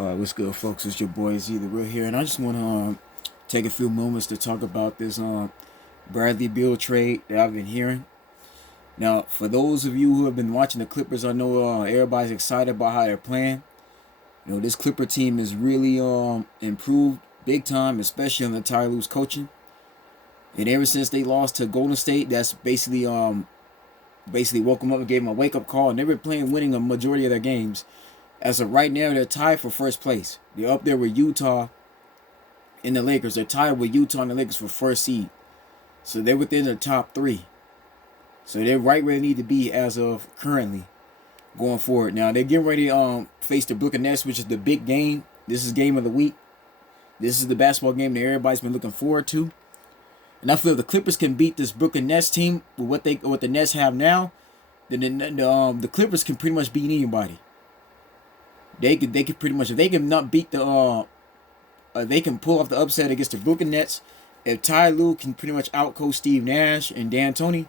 What's good, folks? It's your boy Z the Real here, and I just want to take a few moments to talk about this Bradley Beal trade that I've been hearing. Now, for those of you who have been watching the Clippers, I know everybody's excited about how they're playing. This Clipper team is really improved big time, especially under Ty Lue's coaching. And ever since they lost to Golden State, that's basically woke them up and gave them a wake up call. And they've been playing, winning a majority of their games. As of right now, they're tied for first place. They're up there with Utah and the Lakers. They're tied with Utah and the Lakers for first seed. So they're within the top three. So they're right where they need to be as of currently going forward. Now, they're getting ready to face the Brooklyn Nets, which is the big game. This is game of the week. This is the basketball game that everybody's been looking forward to. And I feel if the Clippers can beat this Brooklyn Nets team with what the Nets have now, then the Clippers can pretty much beat anybody. They could pretty much, if they can not beat they can pull off the upset against the Brooklyn Nets. If Ty Lue can pretty much outcoach Steve Nash and D'Antoni,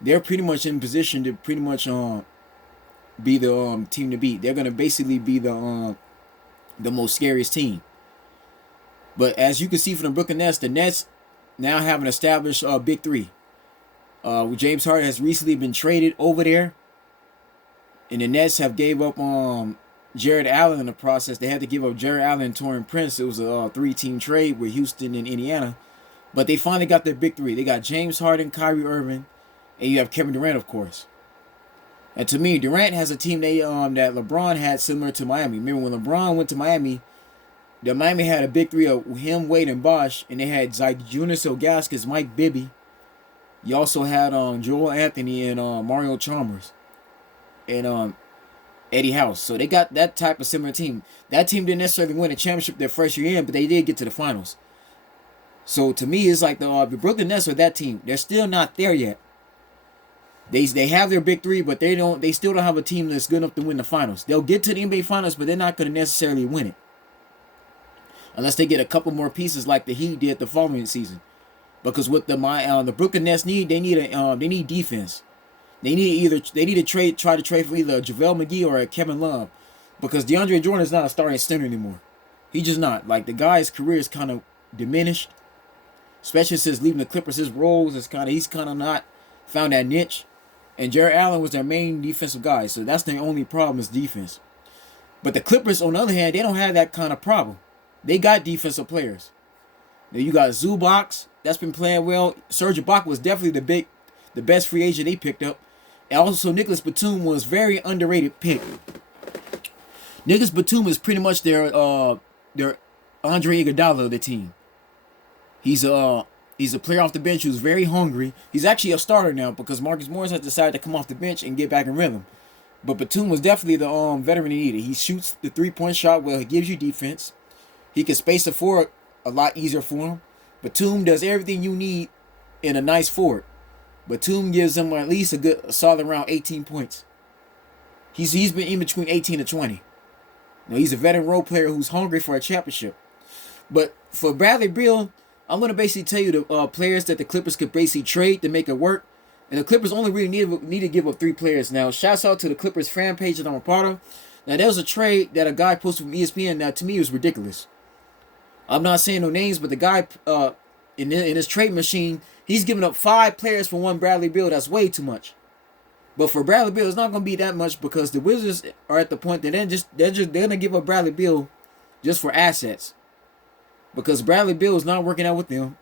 they're pretty much in position to pretty much be the team to beat. They're gonna basically be the most scariest team. But as you can see from the Brooklyn Nets, the Nets now have an established big three. James Harden has recently been traded over there, and the Nets have gave up Jared Allen in the process. They had to give up Jared Allen and Taurean Prince. It was a three-team trade with Houston and Indiana. But they finally got their big three. They got James Harden, Kyrie Irving, and you have Kevin Durant, of course. And to me, Durant has a team that LeBron had similar to Miami. Remember when LeBron went to Miami, the Miami had a big three of him, Wade, and Bosh, and they had Jonas Ilgauskas, Mike Bibby. You also had Joel Anthony and Mario Chalmers and Eddie House. So they got that type of similar team. That team didn't necessarily win a championship their first year in, but they did get to the finals. So to me, it's like the Brooklyn Nets are that team. They're still not there yet. They have their big three, but they still don't have a team that's good enough to win the finals. They'll get to the NBA finals, but they're not going to necessarily win it. Unless they get a couple more pieces like the Heat did the following season. Because what the Brooklyn Nets need, they need defense. They need to try to trade for either JaVale McGee or Kevin Love, because DeAndre Jordan is not a starting center anymore. He's just not. Like, the guy's career is kind of diminished, especially since leaving the Clippers. His roles is he's kind of not found that niche, and Jared Allen was their main defensive guy, so that's their only problem is defense. But the Clippers, on the other hand, they don't have that kind of problem. They got defensive players. Now you got Zubac, that's been playing well. Serge Ibaka was definitely the best free agent they picked up. And also, Nicholas Batum was very underrated pick. Nicholas Batum is pretty much their Andre Iguodala of the team. He's a player off the bench who's very hungry. He's actually a starter now because Marcus Morris has decided to come off the bench and get back in rhythm. But Batum was definitely the veteran he needed. He shoots the three-point shot well. He gives you defense. He can space the forward a lot easier for him. Batum does everything you need in a nice forward. Batum gives them at least a solid around 18 points. He's been in between 18 to 20. He's a veteran role player who's hungry for a championship. But for Bradley Beal, I'm going to basically tell you the players that the Clippers could basically trade to make it work. And the Clippers only really need to give up 3 players. Now, shouts out to the Clippers fan page that I'm a part of. Now, there was a trade that a guy posted from ESPN that to me was ridiculous. I'm not saying no names, but the guy in his trade machine, he's giving up 5 players for one Bradley Beal. That's way too much. But for Bradley Beal, it's not going to be that much because the Wizards are at the point that they're going to give up Bradley Beal just for assets. Because Bradley Beal is not working out with them.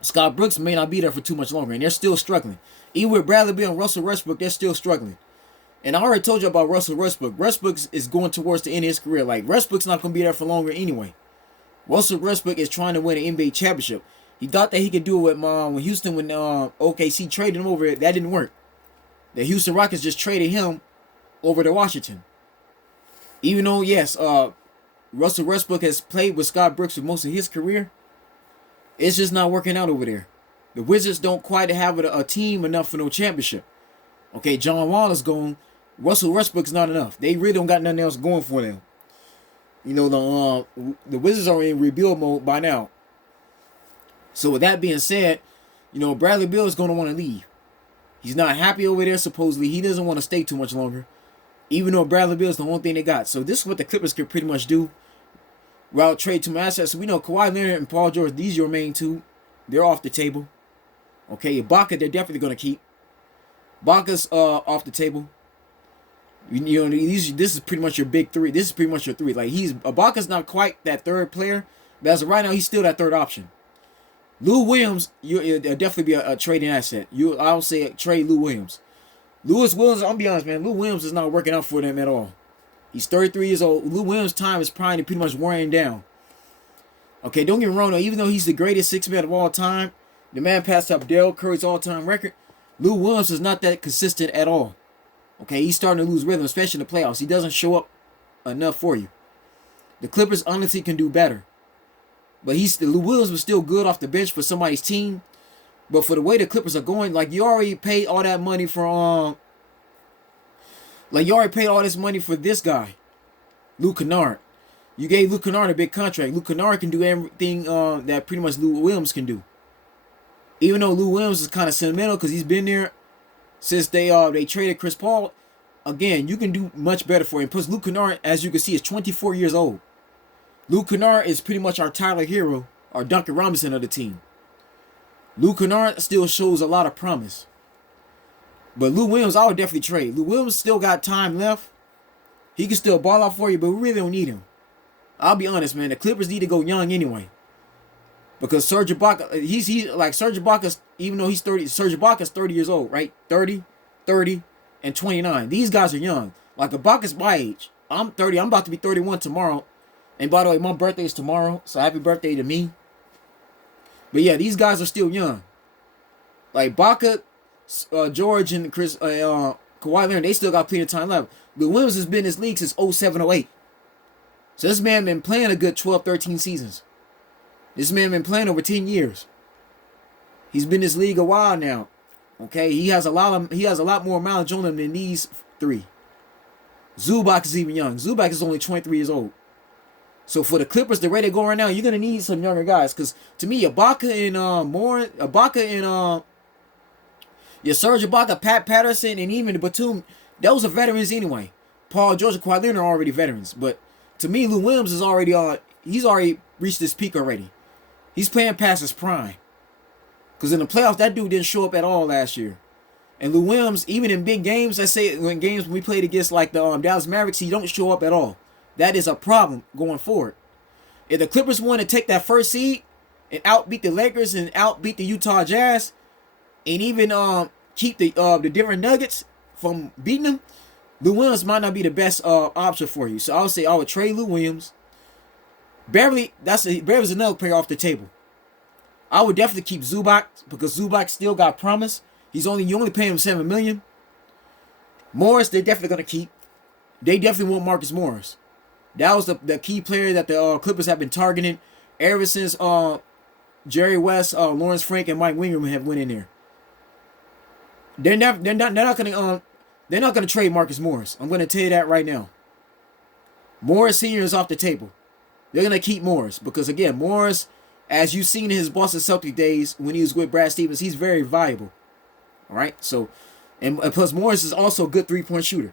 Scott Brooks may not be there for too much longer, and they're still struggling. Even with Bradley Beal and Russell Westbrook, they're still struggling. And I already told you about Russell Westbrook. Westbrook is going towards the end of his career. Like, Westbrook's not going to be there for longer anyway. Russell Westbrook is trying to win an NBA championship. He thought that he could do it with Houston when OKC traded him over. That didn't work. The Houston Rockets just traded him over to Washington. Even though, yes, Russell Westbrook has played with Scott Brooks for most of his career, it's just not working out over there. The Wizards don't quite have a team enough for no championship. Okay, John Wall is gone. Russell Westbrook's not enough. They really don't got nothing else going for them. The Wizards are in rebuild mode by now. So with that being said, Bradley Beal is going to want to leave. He's not happy over there, supposedly. He doesn't want to stay too much longer. Even though Bradley Beal is the only thing they got. So this is what the Clippers could pretty much do. Without trade two assets. So we know Kawhi Leonard and Paul George, these are your main two. They're off the table. Okay, Ibaka, they're definitely going to keep. Ibaka's off the table. You know, this is pretty much your big three. This is pretty much your three. Like, Ibaka's not quite that third player, but as of right now, he's still that third option. Lou Williams, it'll definitely be a trading asset. I'll say trade Lou Williams. Lewis Williams, I'll be honest, man. Lou Williams is not working out for them at all. He's 33 years old. Lou Williams' time is probably pretty much wearing down. Okay, don't get me wrong, though. Even though he's the greatest six man of all time, the man passed up Dale Curry's all-time record. Lou Williams is not that consistent at all. Okay, he's starting to lose rhythm, especially in the playoffs. He doesn't show up enough for you. The Clippers honestly can do better. But Lou Williams was still good off the bench for somebody's team. But for the way the Clippers are going, like you already paid all that money for you already paid all this money for this guy, Luke Kennard. You gave Luke Kennard a big contract. Luke Kennard can do everything that pretty much Lou Williams can do. Even though Lou Williams is kind of sentimental because he's been there since they traded Chris Paul. Again, you can do much better for him. Plus, Luke Kennard, as you can see, is 24 years old. Luke Kennard is pretty much our Tyler Hero, our Duncan Robinson of the team. Luke Kennard still shows a lot of promise. But Lou Williams, I would definitely trade. Lou Williams still got time left. He can still ball out for you, but we really don't need him. I'll be honest, man. The Clippers need to go young anyway. Because Serge Ibaka, Serge Ibaka, even though he's 30, Serge Ibaka's 30 years old, right? 30, and 29. These guys are young. Like, Ibaka's my age. I'm 30. I'm about to be 31 tomorrow. And by the way, my birthday is tomorrow, so happy birthday to me. But yeah, these guys are still young. Like Ibaka, George, and Kawhi Leonard, they still got plenty of time left. Lou Williams has been in this league since 07-08. So this man been playing a good 12, 13 seasons. This man been playing over 10 years. He's been in this league a while now. Okay, he has a lot more mileage on him than these three. Zubac is even young. Zubac is only 23 years old. So for the Clippers, the way they go right now, you're gonna need some younger guys. Cause to me, Ibaka and Serge Ibaka, Pat Patterson, and even the Batum, those are veterans anyway. Paul George and Kawhi Leonard are already veterans. But to me, Lou Williams is already he's already reached his peak already. He's playing past his prime. Because in the playoffs, that dude didn't show up at all last year. And Lou Williams, even in big games, let's say when we played against like the Dallas Mavericks, he don't show up at all. That is a problem going forward. If the Clippers want to take that first seed and outbeat the Lakers and outbeat the Utah Jazz, and even keep the Denver Nuggets from beating them, Lou Williams might not be the best option for you. So I would say I would trade Lou Williams. Beverly's another player off the table. I would definitely keep Zubac because Zubac still got promise. You only paying him $7 million. Morris, they're definitely gonna keep. They definitely want Marcus Morris. That was the key player that the Clippers have been targeting ever since Jerry West, Lawrence Frank, and Mike Wingerman have went in there. They're not gonna trade Marcus Morris. I'm gonna tell you that right now. Morris Senior is off the table. They're gonna keep Morris because again, Morris, as you've seen in his Boston Celtics days when he was with Brad Stevens, he's very valuable. All right, so and plus Morris is also a good 3-point shooter.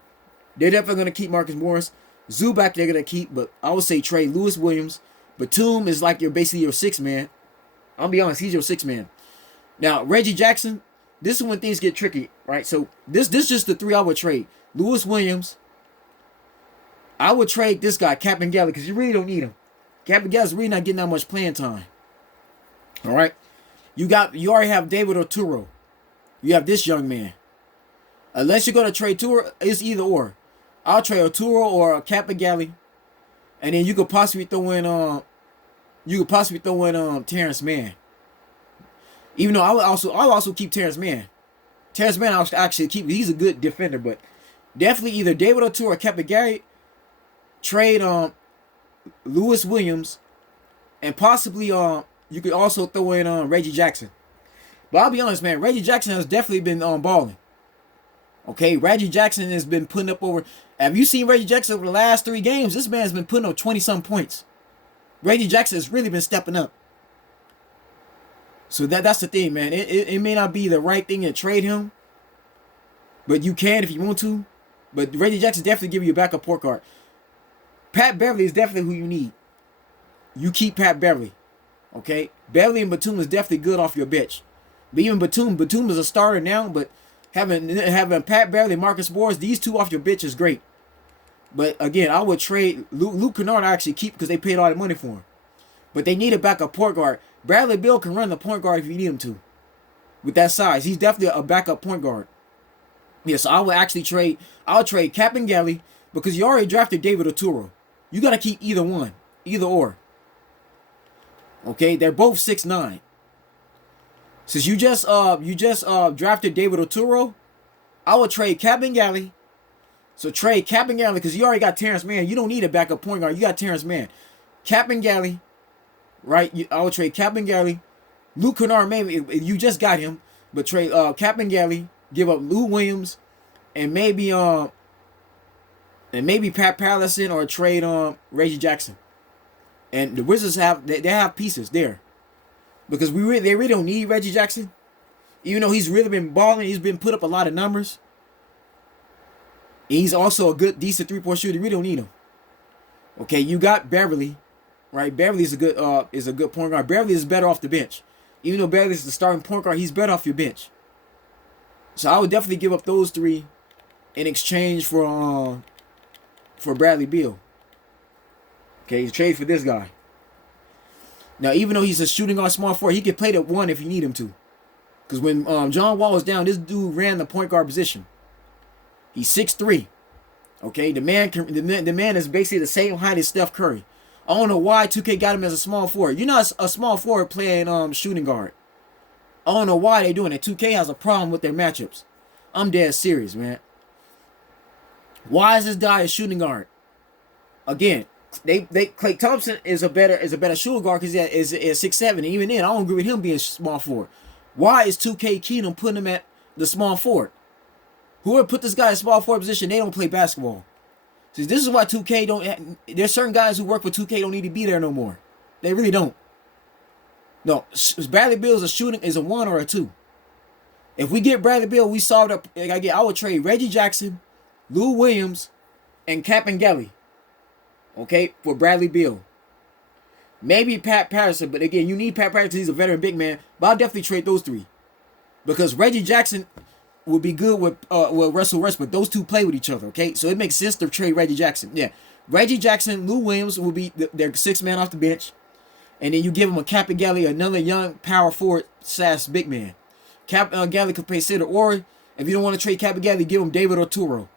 They're definitely gonna keep Marcus Morris. Zubac they're gonna keep, but I would say trade Lewis Williams. Batum is like basically your 6 man. I'll be honest, he's your 6 man. Now Reggie Jackson, this is when things get tricky, right? So this just the 3 I would trade. Lewis Williams. I would trade this guy, Captain Galley, because you really don't need him. Captain Galley's really not getting that much playing time. All right, you already have David Oturo. You have this young man. Unless you're gonna trade Oturo, it's either or. I'll trade Oturo or Captain Galley, and then you could possibly throw in Terrence Mann. Even though I'll also keep Terrence Mann. Terrence Mann I'll actually keep. He's a good defender, but definitely either David Oturo or Captain Galley. Trade Lewis Williams, and possibly you could also throw in Reggie Jackson. But I'll be honest, man, Reggie Jackson has definitely been balling. Okay, Reggie Jackson has been putting up over. Have you seen Reggie Jackson over the last 3 games? This man's been putting up 20-some points. Reggie Jackson has really been stepping up. So that's the thing, man. It may not be the right thing to trade him, but you can if you want to. But Reggie Jackson definitely give you a backup point guard. Pat Beverly is definitely who you need. You keep Pat Beverly. Okay? Beverly and Batum is definitely good off your bench. But even Batum is a starter now, but having Pat Beverly, Marcus Morris, these two off your bench is great. But again, I would trade Luke Kennard. I actually keep because they paid all the money for him. But they need a backup point guard. Bradley Beal can run the point guard if you need him to. With that size, he's definitely a backup point guard. Yeah, so I would actually trade. I'll trade Cap and Galley because you already drafted David Oturo. You got to keep either one, either or. Okay, they're both 6'9". Since you just drafted David Oturo, I would trade Cap and Galley. So trade Cap and Galley because you already got Terrence Mann. You don't need a backup point guard. You got Terrence Mann. Cap and Galley, right? I would trade Cap and Galley. Luke Kennard, maybe you just got him, but trade Cap and Galley. Give up Lou Williams, and maybe Pat Patterson, or trade Reggie Jackson. And the Wizards they have pieces there, because they really don't need Reggie Jackson, even though he's really been balling. He's been put up a lot of numbers. He's also a decent 3-point shooter. You really don't need him. Okay, you got Beverly, right? Beverly's a good point guard. Beverly is better off the bench. Even though Beverly's the starting point guard, he's better off your bench. So I would definitely give up those three in exchange for Bradley Beal. Okay, trade for this guy. Now, even though he's a shooting guard, small forward, he can play the one if you need him to. Because when John Wall was down, this dude ran the point guard position. He's 6'3". Okay, the man is basically the same height as Steph Curry. I don't know why 2K got him as a small forward. You're not a small forward playing shooting guard. I don't know why they're doing it. 2K has a problem with their matchups. I'm dead serious, man. Why is this guy a shooting guard? Again, Klay Thompson is a better shooting guard because he's 6'7". And even then, I don't agree with him being small forward. Why is 2K keen on putting him at the small forward? Whoever put this guy in small forward position, they don't play basketball. See, this is why 2K don't. There's certain guys who work for 2K don't need to be there no more. They really don't. No, Bradley Beal is a 1 or a 2. If we get Bradley Beal, we solved up. I would trade Reggie Jackson, Lou Williams, and Cap and Galley. Okay, for Bradley Beal. Maybe Pat Patterson, but again, you need Pat Patterson. He's a veteran big man. But I'll definitely trade those three because Reggie Jackson will be good with Russell Westbrook. Those two play with each other. Okay, so it makes sense to trade Reggie Jackson. Yeah, Reggie Jackson, Lou Williams will be their 6th man off the bench. And then you give him a Cap and Galley, another young power forward / big man. Cap and Galley could play center, or if you don't want to trade Cap and Galley, give him David Oturo.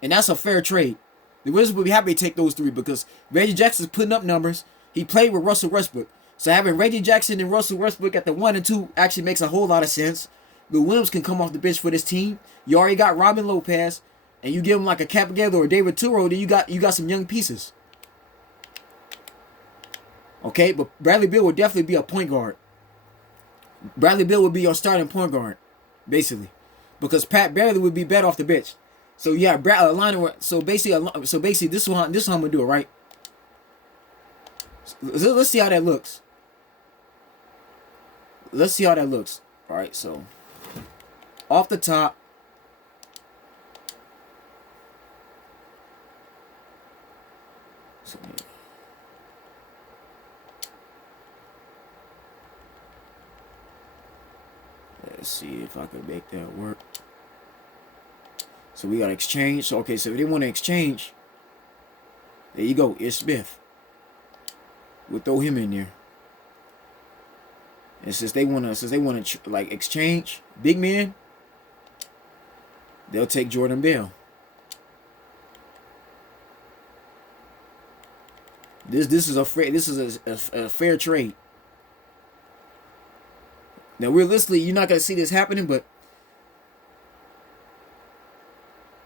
And that's a fair trade. The Wizards will be happy to take those three because Reggie Jackson's putting up numbers. He played with Russell Westbrook. So having Reggie Jackson and Russell Westbrook at the 1 and 2 actually makes a whole lot of sense. Lou Williams can come off the bench for this team. You already got Robin Lopez, and you give him like a Cap and Galley or David Oturo, then you got some young pieces. Okay, but Bradley Beal would definitely be a point guard. Bradley Beal would be your starting point guard, basically, because Pat Beverly would be better off the bench. So yeah, so basically, this is how I'm gonna do it, right? So let's see how that looks. All right, so off the top. So, let's see if I can make that work. So we got exchange. So okay, so if they want to exchange, there you go. Ish Smith. We'll throw him in there. And since they want to like exchange big man, they'll take Jordan Bell. This is a fair trade. Now, realistically, you're not gonna see this happening, but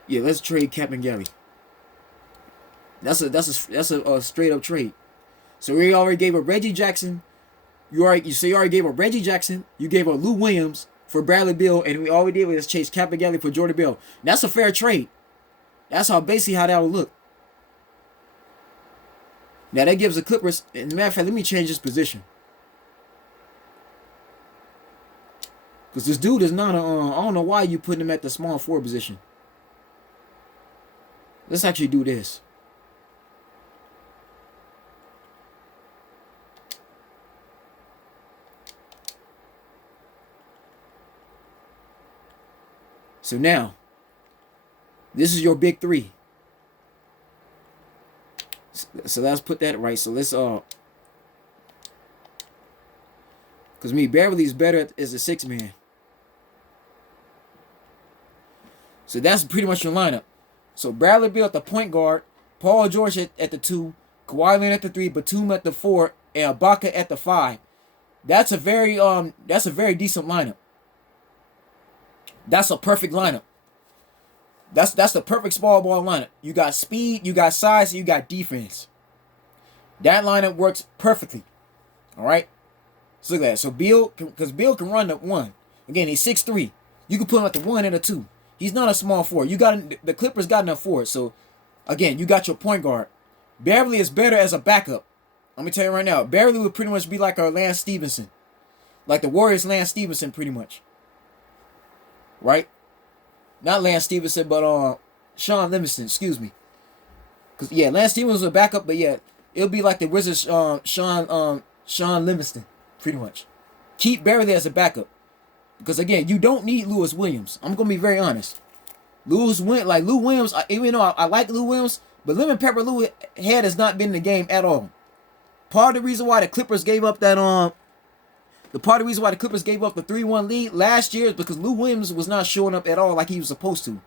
yeah, let's trade Cap and Galley. That's a straight up trade. So we already gave a Reggie Jackson. You already gave a Reggie Jackson. You gave a Lou Williams for Bradley Beal, and all we did was chase Cap and Galley for Jordan Bell. That's a fair trade. That's basically how that would look. Now that gives the Clippers. And matter of fact, let me change this position. Because this dude is not I don't know why you putting him at the small forward position. Let's actually do this. So now, this is your big three. So let's put that right. So let's because me, Beverly's better as a six man. So that's pretty much your lineup. So Bradley Beal at the point guard, Paul George at the 2, Kawhi Leonard at the 3, Batum at the 4, and Ibaka at the 5. That's a very decent lineup. That's a perfect lineup. That's the perfect small ball lineup. You got speed, you got size, you got defense. That lineup works perfectly. All right. So look at that. So Beal, because Beal can run the 1. Again, he's 6'3". You can put him at the 1 and a 2. He's not a small forward. The Clippers got enough forward. So again, you got your point guard. Beverly is better as a backup. Let me tell you right now, Beverly would pretty much be like our Lance Stevenson, like the Warriors' Lance Stevenson, pretty much. Right? Not Lance Stevenson, but Sean Livingston. Excuse me. Cause yeah, Lance Stevenson was a backup, but yeah, it'll be like the Wizards' Sean Livingston, pretty much. Keep Beverly as a backup. Because again, you don't need Lewis Williams. I'm gonna be very honest. Lou Williams, even though I like Lou Williams, but Lemon Pepper Lou Head has not been in the game at all. Part of the reason why the Clippers gave up that the 3-1 lead last year is because Lou Williams was not showing up at all like he was supposed to.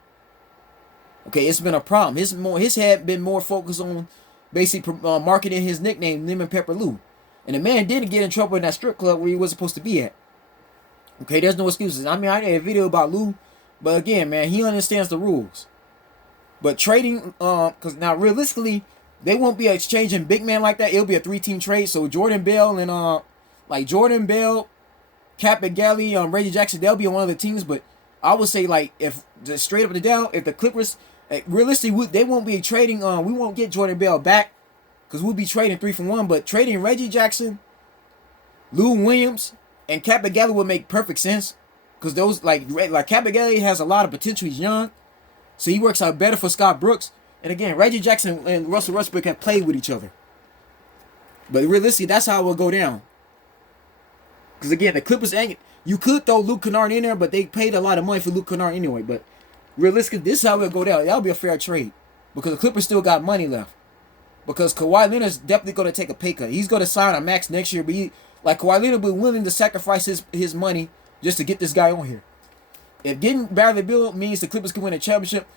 Okay, it's been a problem. His head been more focused on basically marketing his nickname, Lemon Pepper Lou. And the man did get in trouble in that strip club where he was supposed to be at. Okay, there's no excuses. I mean, I did a video about Lou, but again, man, he understands the rules. But trading, because now realistically, they won't be exchanging big man like that. It'll be a 3-team trade. So Jordan Bell and Jordan Bell, Cap and Galley, Reggie Jackson, they'll be on one of the teams. But I would say if just straight up and down, if the Clippers, realistically, they won't be trading. We won't get Jordan Bell back because we'll be trading 3 for 1. But trading Reggie Jackson, Lou Williams, and Cap and Galley would make perfect sense because those like Cap and Galley has a lot of potential. He's young, so he works out better for Scott Brooks. And again, Reggie Jackson and Russell Westbrook have played with each other. But realistically, that's how it will go down. Because again, the Clippers you could throw Luke Kennard in there, but they paid a lot of money for Luke Kennard anyway. But realistically, this is how it will go down. That'll be a fair trade because the Clippers still got money left. Because Kawhi Leonard's definitely going to take a pay cut. He's going to sign a max next year, but Kawhi Leonard will be willing to sacrifice his money just to get this guy on here. If getting Bradley Beal means the Clippers can win a championship,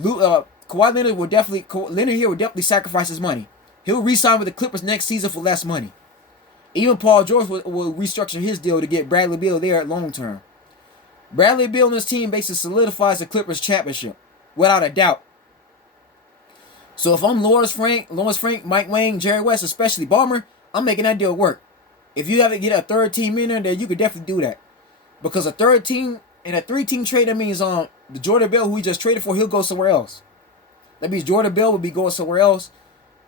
Kawhi Leonard will definitely sacrifice his money. He'll re-sign with the Clippers next season for less money. Even Paul George will restructure his deal to get Bradley Beal there at long term. Bradley Beal and his team basically solidifies the Clippers championship, without a doubt. So if I'm Lawrence Frank, Mike Wang, Jerry West, especially Ballmer, I'm making that deal work. If you have to get a third team in there, then you could definitely do that. Because a third team in a 3-team trade, that means the Jordan Bell who we just traded for, he'll go somewhere else. That means Jordan Bell will be going somewhere else.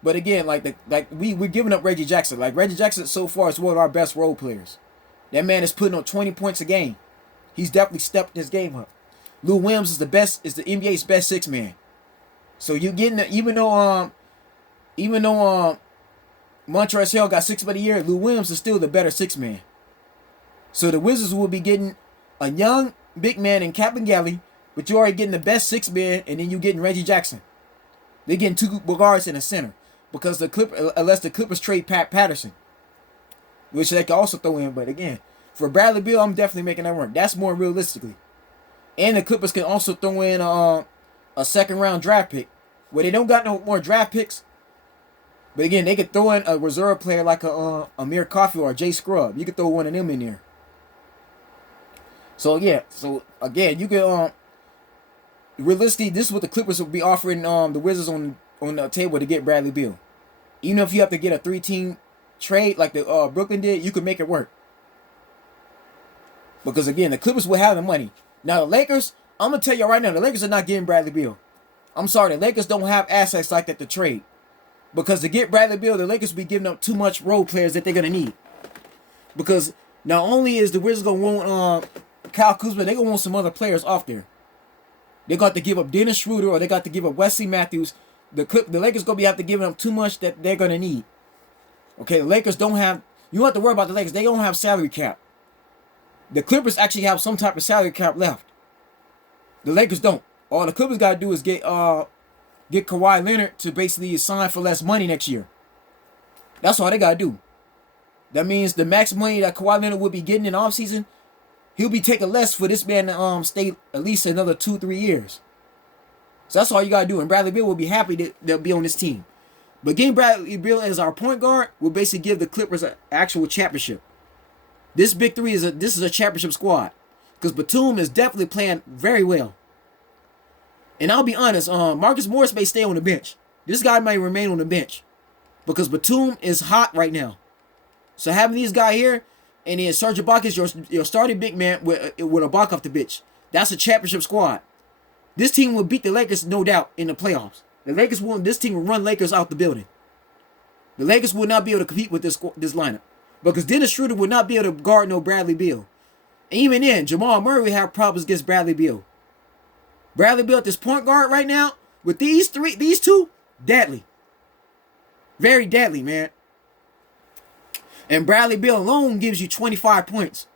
But again, we're giving up Reggie Jackson. Like Reggie Jackson so far is one of our best role players. That man is putting on 20 points a game. He's definitely stepped his game up. Lou Williams is the NBA's best 6-man. So you getting even though Montrezl Harrell got 6 man a year, Lou Williams is still the better 6-man. So the Wizards will be getting a young big man in Cap and Galley, but you're already getting the best 6-man, and then you're getting Reggie Jackson. They're getting 2 guards in the center because unless the Clippers trade Pat Patterson, which they can also throw in. But again, for Bradley Beal, I'm definitely making that work. That's more realistically. And the Clippers can also throw in a 2nd-round draft pick where they don't got no more draft picks. But again, they could throw in a reserve player like Amir Coffey or Jay Scrubb. You could throw one of them in there. So yeah, again, you could realistically, this is what the Clippers will be offering the Wizards on the table to get Bradley Beal. Even if you have to get a 3-team trade like the Brooklyn did, you could make it work. Because again, the Clippers will have the money. Now the Lakers, I'm gonna tell you right now, the Lakers are not getting Bradley Beal. I'm sorry, the Lakers don't have assets like that to trade. Because to get Bradley Beal, the Lakers will be giving up too much role players that they're gonna need. Because not only is the Wizards gonna want Kyle Kuzma, they're gonna want some other players off there. They got to give up Dennis Schroeder or they got to give up Wesley Matthews. The Lakers gonna be have to give them too much that they're gonna need. Okay, the Lakers don't have. You don't have to worry about the Lakers. They don't have salary cap. The Clippers actually have some type of salary cap left. The Lakers don't. All the Clippers gotta do is get Kawhi Leonard to basically sign for less money next year. That's all they gotta do. That means the max money that Kawhi Leonard will be getting in offseason, he'll be taking less for this man to stay at least another 2-3 years. So that's all you gotta do. And Bradley Beal will be happy to be on this team. But getting Bradley Beal as our point guard will basically give the Clippers an actual championship. This big three is a championship squad. Because Batum is definitely playing very well. And I'll be honest, Marcus Morris may stay on the bench. This guy may remain on the bench. Because Batum is hot right now. So having these guys here, and then Serge Ibaka is your starting big man with Ibaka off the bench. That's a championship squad. This team will beat the Lakers, no doubt, in the playoffs. This team will run Lakers out the building. The Lakers will not be able to compete with this lineup. Because Dennis Schroeder will not be able to guard no Bradley Beal. And even then, Jamal Murray will have problems against Bradley Beal. Bradley Beal at this point guard right now, with these two, deadly. Very deadly, man. And Bradley Beal alone gives you 25 points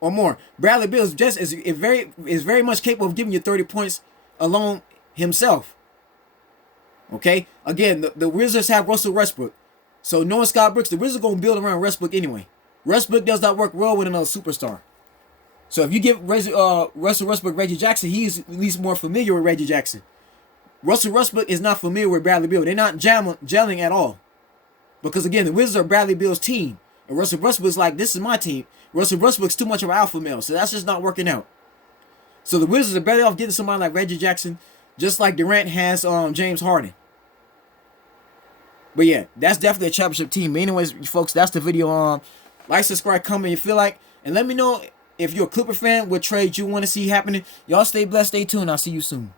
or more. Bradley Beal is very much capable of giving you 30 points alone himself. Okay? Again, the Wizards have Russell Westbrook. So knowing Scott Brooks, the Wizards are going to build around Westbrook anyway. Westbrook does not work well with another superstar. So if you give Russell Westbrook Reggie Jackson, he's at least more familiar with Reggie Jackson. Russell Westbrook is not familiar with Bradley Beal. They're not gelling at all. Because again, the Wizards are Bradley Beal's team. And Russell Westbrook's like, this is my team. Russell Westbrook's too much of an alpha male. So that's just not working out. So the Wizards are better off getting somebody like Reggie Jackson. Just like Durant has James Harden. But yeah, that's definitely a championship team. But anyways, folks, that's the video. Like, subscribe, comment if you feel like. And let me know if you're a Clipper fan, what trades you want to see happening. Y'all stay blessed, stay tuned. I'll see you soon.